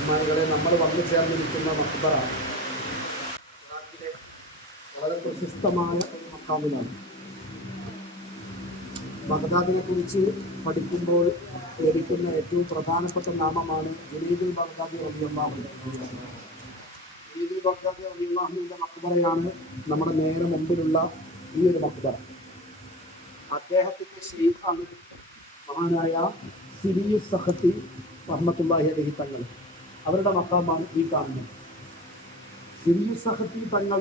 ബഹുമാനികളെ നമ്മൾ വന്നു ചേർന്നിരിക്കുന്ന മക്ബറ വളരെ പ്രശസ്തമായ ഒരു മക്കാമിലാണ്. ബഗ്ദാദിനെ കുറിച്ച് പഠിക്കുമ്പോൾ ലഭിക്കുന്ന ഏറ്റവും പ്രധാനപ്പെട്ട നാമമാണ് ജലീദുൽ ബഗ്ദാദി റബിയല്ലാഹു ജലീദുൽ ബഗ്ദാദി റബിയല്ലാഹുവിന്റെ മക്ബറയാണ് നമ്മുടെ നേരെ മുമ്പിലുള്ള ഈ ഒരു മക്ബറ. അദ്ദേഹത്തിന്റെ ഷെയ്ഖാണ് മഹാനായ സിരിയു സഹത്തി റഹ്മത്തുള്ളാഹി അലഹി തങ്ങൾ. അവരുടെ മക്കാമാണ് ഈ കാണുന്നത്. സിരിയു സഹത്തി തങ്ങൾ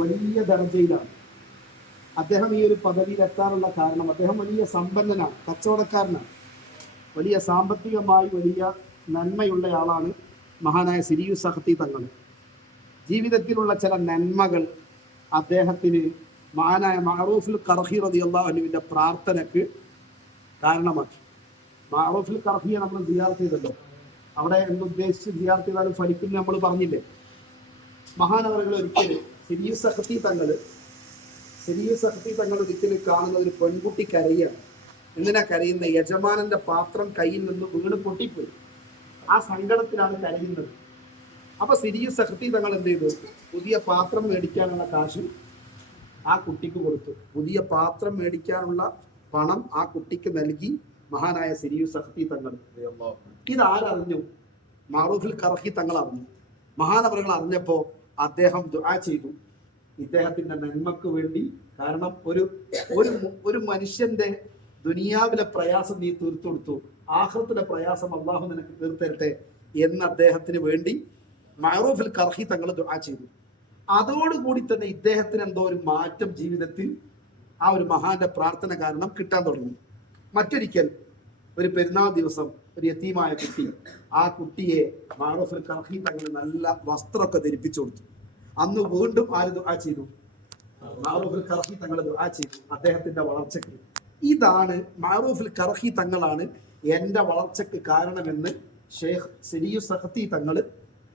വലിയ ദർജയിലാണ്. അദ്ദേഹം ഈ ഒരു പദവിയിൽ എത്താനുള്ള കാരണം അദ്ദേഹം വലിയ സമ്പന്നനാണ് കച്ചവടക്കാരനാണ്. വലിയ സാമ്പത്തികമായി വലിയ നന്മയുള്ള ആളാണ് മഹാനായ സിരിയു സഹത്തി തങ്ങൾ. ജീവിതത്തിലുള്ള ചില നന്മകൾ അദ്ദേഹത്തിന് മഹാനായ മാറൂഫുൽ കർഹി റതി അള്ളാഹുവിന്റെ പ്രാർത്ഥനയ്ക്ക് കാരണമാക്കി. മാറൂഫുൽ കർഹിയെ നമ്മൾ ദിയാർ ചെയ്തല്ലോ. അവിടെ എന്തുദ്ദേശിച്ച് ചെയ്താലും ഫലിക്കും നമ്മൾ പറഞ്ഞില്ലേ? മഹാനവറുകൾ ഒരിക്കലും സിരിയു സഹത്തി തങ്ങൾ സിരിയു സഹത്തി തങ്ങൾ ഒരിക്കലും കാണുന്ന ഒരു പെൺകുട്ടി കരയാണ്. എന്തിനാ കരയുന്ന? യജമാനന്റെ പാത്രം കയ്യിൽ നിന്ന് വീണ് പൊട്ടിപ്പോയി. ആ സങ്കടത്തിലാണ് കരയുന്നത്. അപ്പൊ സിരിയു സഹത്തി തങ്ങൾ എന്ത് ചെയ്തു? പുതിയ പാത്രം മേടിക്കാനുള്ള കാശ് ആ കുട്ടിക്ക് കൊടുത്തു. പുതിയ പാത്രം മേടിക്കാനുള്ള പണം ആ കുട്ടിക്ക് നൽകി മഹാനായ സിരിയു സഹത്തി തങ്ങൾ. ഇതാരറിഞ്ഞു? മാറൂഫിൽ കറഹി തങ്ങൾ അറിഞ്ഞു മഹാനവറുകൾ അറിഞ്ഞപ്പോ അദ്ദേഹം ദുആ ചെയ്തു. ഇദ്ദേഹത്തിന്റെ നന്മക്ക് വേണ്ടി കാരണം ഒരു ഒരു ഒരു മനുഷ്യന്റെ ദുനിയാവിലെ പ്രയാസം നീ തീർത്തു കൊടുത്തു. ആഹ്റത്തിലെ പ്രയാസം അള്ളാഹു നിനക്ക് തീർത്തരട്ടെ എന്ന് അദ്ദേഹത്തിന് വേണ്ടി മഹറൂഫിൽ കർഹി തങ്ങൾ ദുആ ചെയ്തു. അതോടുകൂടി തന്നെ ഇദ്ദേഹത്തിന് എന്തോ ഒരു മാറ്റം ജീവിതത്തിൽ ആ ഒരു മഹാന്റെ പ്രാർത്ഥന കാരണം കിട്ടാൻ തുടങ്ങി. മറ്റൊരിക്കൽ ഒരു പെരുന്നാൾ ദിവസം ഒരു യത്തീമായ കുട്ടി. ആ കുട്ടിയെ മാറൂഫുൽ കർഹി തങ്ങൾ നല്ല വസ്ത്രമൊക്കെ ധരിപ്പിച്ചു കൊടുത്തു. അന്ന് വീണ്ടും ആര് ദുആ ചെയ്തു? മാറൂഫുൽ കർഹി തങ്ങൾ ദുആ ചെയ്തു. അദ്ദേഹത്തിന്റെ വളർച്ചയ്ക്ക്. ഇതാണ് മാറൂഫുൽ കർഹി തങ്ങളാണ് എന്റെ വളർച്ചയ്ക്ക് കാരണമെന്ന് ഷെയ്ഖ് സിരിയു സഹത്തി തങ്ങൾ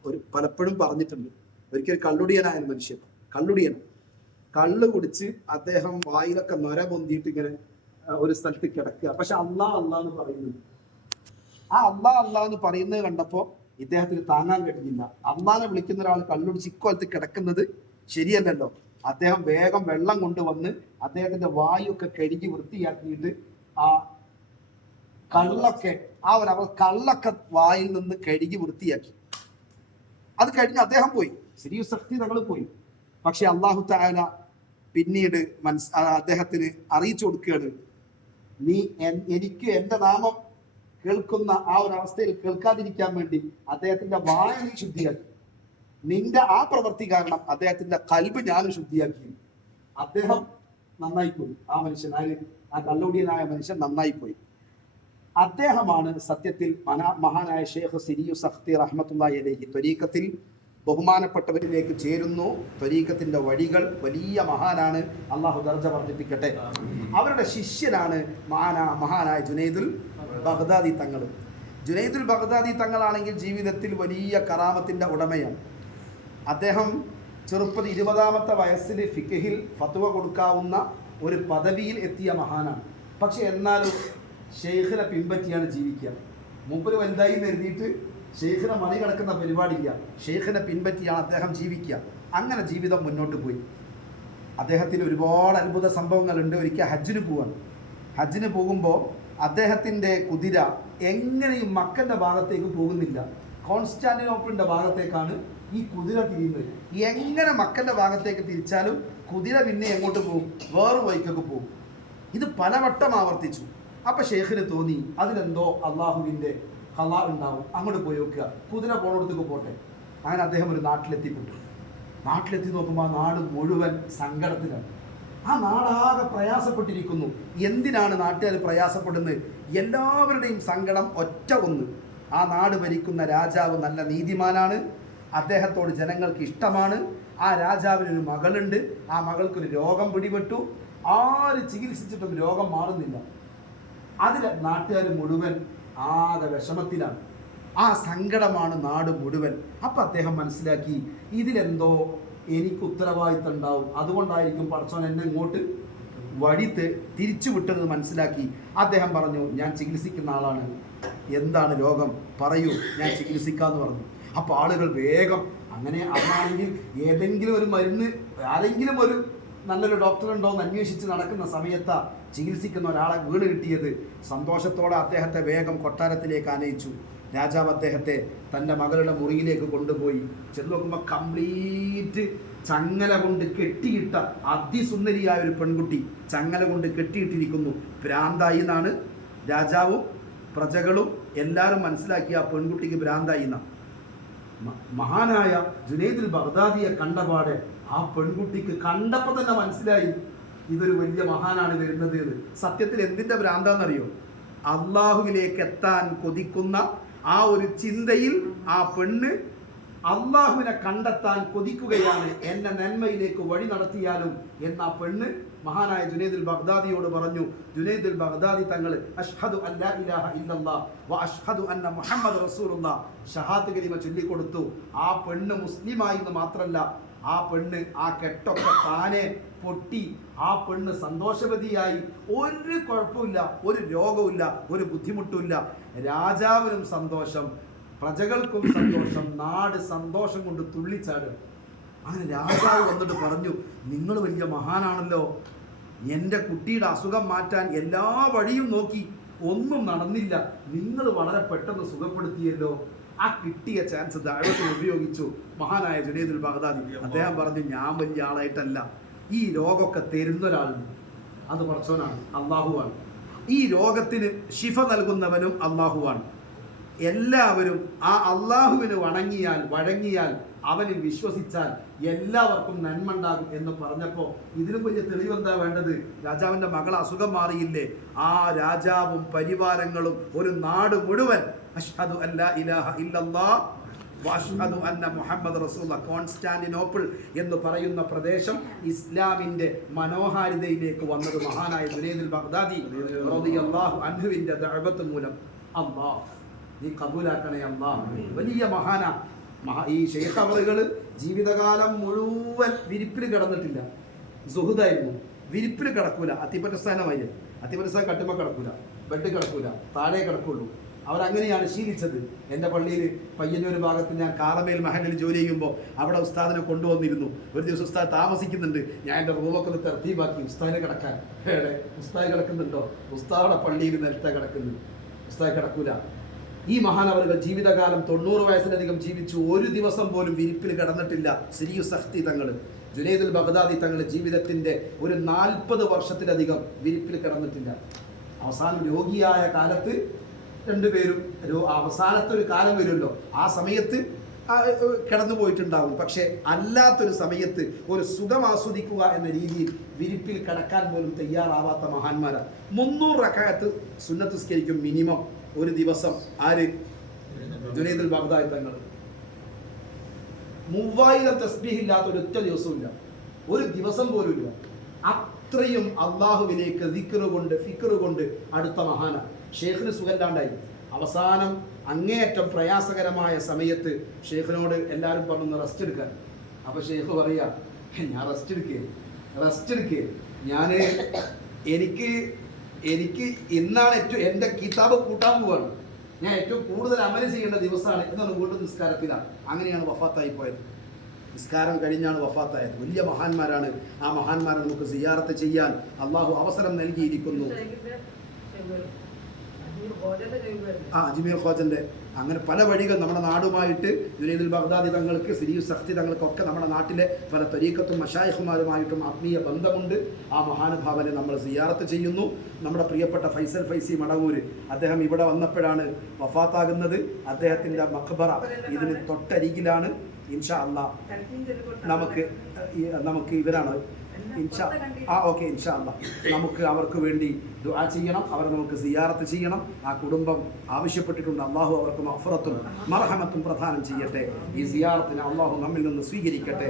ഒരു പലപ്പോഴും പറഞ്ഞിട്ടുണ്ട്. ഒരിക്കൽ കള്ളുടിയനായ മനുഷ്യൻ കള്ളുടിയൻ. കള്ള് കുടിച്ച് അദ്ദേഹം വായിലൊക്കെ നൊര പൊന്തിയിട്ട് ഇങ്ങനെ ഒരു സ്ഥലത്ത് കിടക്കുക. പക്ഷെ അള്ളാ അള്ളാന്ന് പറയുന്നു. ആ അള്ളാ അള്ളാ എന്ന് പറയുന്നത് കണ്ടപ്പോ ഇദ്ദേഹത്തിന് താങ്ങാൻ കഴിഞ്ഞില്ല. അള്ളാനെ വിളിക്കുന്ന ഒരാൾ കള്ളുടിച്ച് ഇക്കോലത്ത് കിടക്കുന്നത് ശരിയല്ലല്ലോ. അദ്ദേഹം വേഗം വെള്ളം കൊണ്ടുവന്ന് അദ്ദേഹത്തിന്റെ വായൊക്കെ കഴുകി വൃത്തിയാക്കിയിട്ട് ആ കള്ളൊക്കെ ആ ഒരു കള്ളൊക്കെ വായിൽ നിന്ന് കഴുകി വൃത്തിയാക്കി. അത് കഴിഞ്ഞ് അദ്ദേഹം പോയി. സിരിയു ശക്തി തങ്ങൾ പോയി. പക്ഷെ അള്ളാഹു താല പിന്നീട് മനസ് അദ്ദേഹത്തിന് അറിയിച്ചു കൊടുക്കുകയാണ്. നീ എനിക്ക് എന്റെ നാമം കേൾക്കുന്ന ആ ഒരു അവസ്ഥയിൽ കേൾക്കാതിരിക്കാൻ വേണ്ടി അദ്ദേഹത്തിന്റെ വായ നീ ശുദ്ധിയാക്കി. നിന്റെ ആ പ്രവൃത്തി കാരണം അദ്ദേഹത്തിന്റെ കൽബ് ഞാൻ ശുദ്ധിയാക്കി. അദ്ദേഹം നന്നായി പോയി ആ മനുഷ്യൻ ആര് ആ കള്ളുടിയനായ മനുഷ്യൻ നന്നായി പോയി അദ്ദേഹമാണ് സത്യത്തിൽ മഹാനായ ഷേഖ് സിരിയു സഖ്തി റഹ്മത്തുള്ളാഹി അലൈഹി ത്വരീക്കത്തിൽ ബഹുമാനപ്പെട്ടവരിലേക്ക് ചേരുന്നു. ത്വരീക്കത്തിന്റെ വഴികൾ വലിയ മഹാനാണ്. അള്ളാഹു ദർജ വർദ്ധിപ്പിക്കട്ടെ. അവരുടെ ശിഷ്യനാണ് മഹാന മഹാനായ ജുനൈദുൽ ബഗ്ദാദി തങ്ങൾ. ജുനൈദുൽ ബഗ്ദാദി തങ്ങളാണെങ്കിൽ ജീവിതത്തിൽ വലിയ കറാമത്തിന്റെ ഉടമയാണ്. അദ്ദേഹം ചെറുപ്പത്തിൽ ഇരുപതാമത്തെ വയസ്സിൽ ഫിക്കഹിൽ ഫത്വ കൊടുക്കാവുന്ന ഒരു പദവിയിൽ എത്തിയ മഹാനാണ്. പക്ഷെ എന്നാലും ഷെയ്ഖിനെ പിൻപറ്റിയാണ് ജീവിക്കുക. മൂപ്പര് വലുതായി എഴുതിയിട്ട് ഷെയ്ഖിനെ മറികടക്കുന്ന പരിപാടിയില്ല. ഷെയ്ഖിനെ പിൻപറ്റിയാണ് അദ്ദേഹം ജീവിക്കുക. അങ്ങനെ ജീവിതം മുന്നോട്ട് പോയി. അദ്ദേഹത്തിന് ഒരുപാട് അത്ഭുത സംഭവങ്ങളുണ്ട്. ഒരിക്കൽ ഹജ്ജിന് പോവാണ്. ഹജ്ജിന് പോകുമ്പോൾ അദ്ദേഹത്തിന്റെ കുതിര എങ്ങനെയും മക്കന്റെ ഭാഗത്തേക്ക് പോകുന്നില്ല. കോൺസ്റ്റാന്റിനോപ്പിളിന്റെ ഭാഗത്തേക്കാണ് ഈ കുതിര തിരിയുന്നത്. എങ്ങനെ മക്കന്റെ ഭാഗത്തേക്ക് തിരിച്ചാലും കുതിര പിന്നെ എങ്ങോട്ട് പോകും? വേറെ വഴിക്കൊക്കെ പോകും. ഇത് പലവട്ടം ആവർത്തിച്ചു. അപ്പോൾ ഷെയ്ഖിന് തോന്നി അതിലെന്തോ അള്ളാഹുവിന്റെ കലാ ഉണ്ടാവും. അങ്ങോട്ട് പോയി നോക്കുക. കുതിര പോണോടത്തേക്ക് പോട്ടെ. അങ്ങനെ അദ്ദേഹം ഒരു നാട്ടിലെത്തിപ്പെട്ടു നാട്ടിലെത്തി നോക്കുമ്പോൾ ആ നാട് മുഴുവൻ സങ്കടത്തിലാണ്. ആ നാടാകെ പ്രയാസപ്പെട്ടിരിക്കുന്നു. എന്തിനാണ് നാട്ടുകാർ പ്രയാസപ്പെടുന്നത്? എല്ലാവരുടെയും സങ്കടം ഒറ്റ ഒന്ന്. ആ നാട് ഭരിക്കുന്ന രാജാവ് നല്ല നീതിമാനാണ്. അദ്ദേഹത്തോട് ജനങ്ങൾക്ക് ഇഷ്ടമാണ്. ആ രാജാവിനൊരു മകളുണ്ട്. ആ മകൾക്കൊരു രോഗം പിടിപെട്ടു. ആര് ചികിത്സിച്ചിട്ടും രോഗം മാറുന്നില്ല. അതിൽ നാട്ടുകാർ മുഴുവൻ ആകെ വിഷമത്തിലാണ്. ആ സങ്കടമാണ് നാട് മുഴുവൻ. അപ്പം അദ്ദേഹം മനസ്സിലാക്കി ഇതിലെന്തോ എനിക്ക് ഉത്തരവാദിത്തം ഉണ്ടാവും അതുകൊണ്ടായിരിക്കും പടച്ചോൻ എന്നെ ഇങ്ങോട്ട് വഴി തിരിച്ചു വിട്ടത് മനസ്സിലാക്കി അദ്ദേഹം പറഞ്ഞു ഞാൻ ചികിത്സിക്കുന്ന ആളാണ്. എന്താണ് രോഗം? പറയൂ. ഞാൻ ചികിത്സിക്കാന്ന് പറഞ്ഞു. അപ്പോൾ ആളുകൾ വേഗം അങ്ങനെ അതാണെങ്കിൽ ഏതെങ്കിലും ഒരു മരുന്ന് ആരെങ്കിലും ഒരു നല്ലൊരു ഡോക്ടർ ഉണ്ടോ എന്ന് അന്വേഷിച്ച് നടക്കുന്ന സമയത്താ ചികിത്സിക്കുന്ന ഒരാളെ വീട് കിട്ടിയത്. സന്തോഷത്തോടെ അദ്ദേഹത്തെ വേഗം കൊട്ടാരത്തിലേക്ക് ആനയിച്ചു. രാജാവ് അദ്ദേഹത്തെ തന്റെ മകളുടെ മുറിയിലേക്ക് കൊണ്ടുപോയി. ചെന്ന് നോക്കുമ്പോൾ കംപ്ലീറ്റ് ചങ്ങല കൊണ്ട് കെട്ടിയിട്ട അതിസുന്ദരിയായ ഒരു പെൺകുട്ടി ചങ്ങല കൊണ്ട് കെട്ടിയിട്ടിരിക്കുന്നു. ഭ്രാന്തായി എന്നാണ് രാജാവും പ്രജകളും എല്ലാവരും മനസ്സിലാക്കിയ ആ പെൺകുട്ടിക്ക് ഭ്രാന്തായി എന്നാണ്. മ- മഹാനായ ജുനൈദിൽ ബഗ്ദാദിയെ കണ്ടപാടെ ആ പെൺകുട്ടിക്ക് കണ്ടപ്പോൾ തന്നെ മനസ്സിലായി ഇതൊരു വലിയ മഹാനാണ് വരുന്നത് എന്ന്. സത്യത്തിൽ എന്തിന്റെ ഭ്രാന്താന്നറിയോ? അള്ളാഹുവിലേക്ക് എത്താൻ കൊതിക്കുന്ന ആ ഒരു ചിന്തയിൽ ആ പെണ്ണ് അള്ളാഹുവിനെ കണ്ടെത്താൻ കൊതിക്കുകയാണ്. എന്നെ നന്മയിലേക്ക് വഴി നടത്തിയാലും എന്ന പെണ്ണ് മഹാനായ ജുനൈദുൽ ബഗ്ദാദിയോട് പറഞ്ഞു. ജുനൈദുൽ ബഗ്ദാദി തങ്ങൾ അഷ്ഹദു അല്ലാ ഇലാഹ ഇല്ലല്ലാ വ അഷ്ഹദു അന്ന മുഹമ്മദ് റസൂലുള്ള ഷഹാദ് കലിമ ചൊല്ലിക്കൊടുത്തു. ആ പെണ്ണ് മുസ്ലിമായി എന്ന് മാത്രമല്ല ആ പെണ്ണ് ആ കെട്ടൊക്കെ താനെ പൊട്ടി ആ പെണ്ണ് സന്തോഷവതിയായി. ഒരു കുഴപ്പമില്ല ഒരു രോഗമില്ല ഒരു ബുദ്ധിമുട്ടുമില്ല. രാജാവിനും സന്തോഷം പ്രജകൾക്കും സന്തോഷം നാട് സന്തോഷം കൊണ്ട് തുള്ളിച്ചാടും. അങ്ങനെ രാജാവ് വന്നിട്ട് പറഞ്ഞു നിങ്ങൾ വലിയ മഹാനാണല്ലോ. എന്റെ കുട്ടിയുടെ അസുഖം മാറ്റാൻ എല്ലാ വഴിയും നോക്കി. ഒന്നും നടന്നില്ല. നിങ്ങൾ വളരെ പെട്ടെന്ന് സുഖപ്പെടുത്തിയല്ലോ. ആ കിട്ടിയ ചാൻസ് ദൈവത്തിൽ ഉപയോഗിച്ചു മഹാനായ ജുനേദുൽ ബഗ്ദാദി. അദ്ദേഹം പറഞ്ഞു ഞാൻ വലിയ ആളായിട്ടല്ല. ഈ രോഗമൊക്കെ തരുന്ന ഒരാളുണ്ട് അത് കുറച്ചവനാണ്. അള്ളാഹുവാണ് ഈ രോഗത്തിന് ശിഫ നൽകുന്നവനും അള്ളാഹുവാണ് എല്ലാവരും ആ അള്ളാഹുവിന് വണങ്ങിയാൽ വഴങ്ങിയാൽ അവനിൽ വിശ്വസിച്ചാൽ എല്ലാവർക്കും നന്മണ്ടാകും എന്ന് പറഞ്ഞപ്പോൾ ഇതിനും വലിയ തെളിവെന്താ വേണ്ടത്? രാജാവിന്റെ മകൾ അസുഖം മാറിയില്ലേ? ആ രാജാവും പരിവാരങ്ങളും ഒരു നാട് മുഴുവൻ. അഷ്ഹദു ഇലാഹ വഅഷ്ഹദു അന്ന മുഹമ്മദ് റസൂല കോൺസ്റ്റാന്റിനോപ്പിൾ എന്ന് പറയുന്ന പ്രദേശം ഇസ്ലാമിന്റെ മനോഹാരിതയിലേക്ക് വന്നത് മഹാനായ ദുരേദിൽ ബഗ്ദാദി അൻഹുവിന്റെ ദഅവത്ത് മൂലം. അല്ലാഹ്. നീ കബൂലാക്കണേ അമ്മ വലിയ മഹാന. മഹാ ഈ ഷെയ്ഖ് അവറുകൾ ജീവിതകാലം മുഴുവൻ വിരിപ്പിൽ കിടന്നിട്ടില്ല. സുഹൃതായിരുന്നു വിരിപ്പിൽ കിടക്കൂല. അത്തിപ്പറ്റസ്ഥാനമായി അത്തിപ്പറ്റസ്ഥാനം കട്ടുമ്പോൾ കിടക്കൂല. ബെഡ് കിടക്കൂല. താഴെ കിടക്കുള്ളൂ. അവരങ്ങനെയാണ് ശീലിച്ചത്. എന്റെ പള്ളിയിൽ പയ്യന്നൂർ ഭാഗത്ത് ഞാൻ കാറമേൽ മഹലിൽ ജോലി ചെയ്യുമ്പോൾ അവിടെ ഉസ്താദിനെ കൊണ്ടുവന്നിരുന്നു. ഒരു ദിവസം ഉസ്താദ് താമസിക്കുന്നുണ്ട്. ഞാൻ എന്റെ റൂമൊക്കെ ഒന്ന് തെർത്തീവാക്കി ഉസ്താദിനെ കിടക്കാൻ. ഉസ്താദ് കിടക്കുന്നുണ്ടോ? ഉസ്താദുടെ പള്ളിയിൽ നിലത്തെ കിടക്കുന്നു. ഉസ്താദ് കിടക്കൂല. ഈ മഹാനവറുകൾ ജീവിതകാലം തൊണ്ണൂറ് വയസ്സിലധികം ജീവിച്ചു. ഒരു ദിവസം പോലും വിരിപ്പിൽ കിടന്നിട്ടില്ല. സിരിയു സഖ്തി തങ്ങൾ ജുനൈദുൽ ബഗ്ദാദി തങ്ങൾ ജീവിതത്തിന്റെ ഒരു നാൽപ്പത് വർഷത്തിലധികം വിരിപ്പിൽ കിടന്നിട്ടില്ല. അവസാനം രോഗിയായ കാലത്ത് രണ്ടുപേരും അവസാനത്തെ ഒരു കാലം വരുമല്ലോ. ആ സമയത്ത് കിടന്നു പോയിട്ടുണ്ടാവും. പക്ഷെ അല്ലാത്തൊരു സമയത്ത് ഒരു സുഖം ആസ്വദിക്കുക എന്ന രീതിയിൽ വിരിപ്പിൽ കിടക്കാൻ പോലും തയ്യാറാവാത്ത മഹാന്മാരാണ് മുന്നൂറ് റക്കായത്ത് സുന്നത്തുസ്കരിക്കും മിനിമം. ഒരു ദിവസം ആര്? ജുനൈദുൽ ബഗ്ദാദി തങ്ങൾ. മൂവായിരം തസ്ബീഹ് ഇല്ലാത്ത ഒരു ഒറ്റ ദിവസമില്ല ഒരു ദിവസം പോലും ഇല്ല അത്രയും അള്ളാഹുവിലേക്ക് ദിക്കറ് കൊണ്ട് ഫിക്കറ് കൊണ്ട് അടുത്ത മഹാന. ഷേഖിന് സുഖല്ലാണ്ടായി അവസാനം അങ്ങേയറ്റം പ്രയാസകരമായ സമയത്ത് ഷേഖിനോട് എല്ലാവരും പറഞ്ഞു റെസ്റ്റ് എടുക്കാൻ. അപ്പൊ ഷേഖ് പറയാ ഞാൻ റെസ്റ്റ് എടുക്കേ റെസ്റ്റ് എടുക്കേ. ഞാൻ എനിക്ക് എനിക്ക് ഇന്നാണ് ഏറ്റവും എന്റെ കിതാബ് കൂട്ടാൻ പോവാണ്. ഞാൻ ഏറ്റവും കൂടുതൽ അമൽ ചെയ്യേണ്ട ദിവസമാണ് ഇന്നാണ് വീണ്ടും നിസ്കാരത്തിലാണ് അങ്ങനെയാണ് വഫാത്തായി പോയത്. നിസ്കാരം കഴിഞ്ഞാണ് വഫാത്തായത്. വലിയ മഹാന്മാരാണ്. ആ മഹാന്മാരെ നമുക്ക് സിയാറത്ത് ചെയ്യാൻ അള്ളാഹു അവസരം നൽകിയിരിക്കുന്നു. ആ അജ്മീർ ഖോജന്റെ അങ്ങനെ പല വഴികൾ നമ്മുടെ നാടുമായിട്ട് ജുനൈദുൽ ബഗ്ദാദി തങ്ങൾക്ക് സിരിയു സഖ്തി തങ്ങൾക്കൊക്കെ നമ്മുടെ നാട്ടിലെ പല തരീക്കത്തും മഷായഹുമാരുമായിട്ടും ആത്മീയ ബന്ധമുണ്ട്. ആ മഹാനുഭാവനെ നമ്മൾ സിയാറത്ത് ചെയ്യുന്നു. നമ്മുടെ പ്രിയപ്പെട്ട ഫൈസൽ ഫൈസി മടവൂര് അദ്ദേഹം ഇവിടെ വന്നപ്പോഴാണ് വഫാത്താകുന്നത്. അദ്ദേഹത്തിന്റെ മഖബറ ഇതിന് തൊട്ടരികിലാണ്. ഇൻഷാ അള്ളാ നമുക്ക് നമുക്ക് ഇവരാണ് ഇൻഷാ ആ ഓക്കെ ഇൻഷാ അല്ലാ നമുക്ക് അവർക്ക് വേണ്ടി ദുആ ചെയ്യണം. അവർ നമുക്ക് സിയാറത്ത് ചെയ്യണം. ആ കുടുംബം ആവശ്യപ്പെട്ടിട്ടുണ്ട്. അള്ളാഹു അവർക്ക് മഫറത്തും മർഹമത്തും പ്രധാനം ചെയ്യട്ടെ. ഈ സിയാറത്തിന് അള്ളാഹു നമ്മിൽ നിന്ന് സ്വീകരിക്കട്ടെ.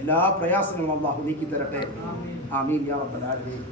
എല്ലാ പ്രയാസങ്ങളും അള്ളാഹു നീക്കി തരട്ടെ ആമീൻ യാ റബ്ബൽ ആലമീൻ.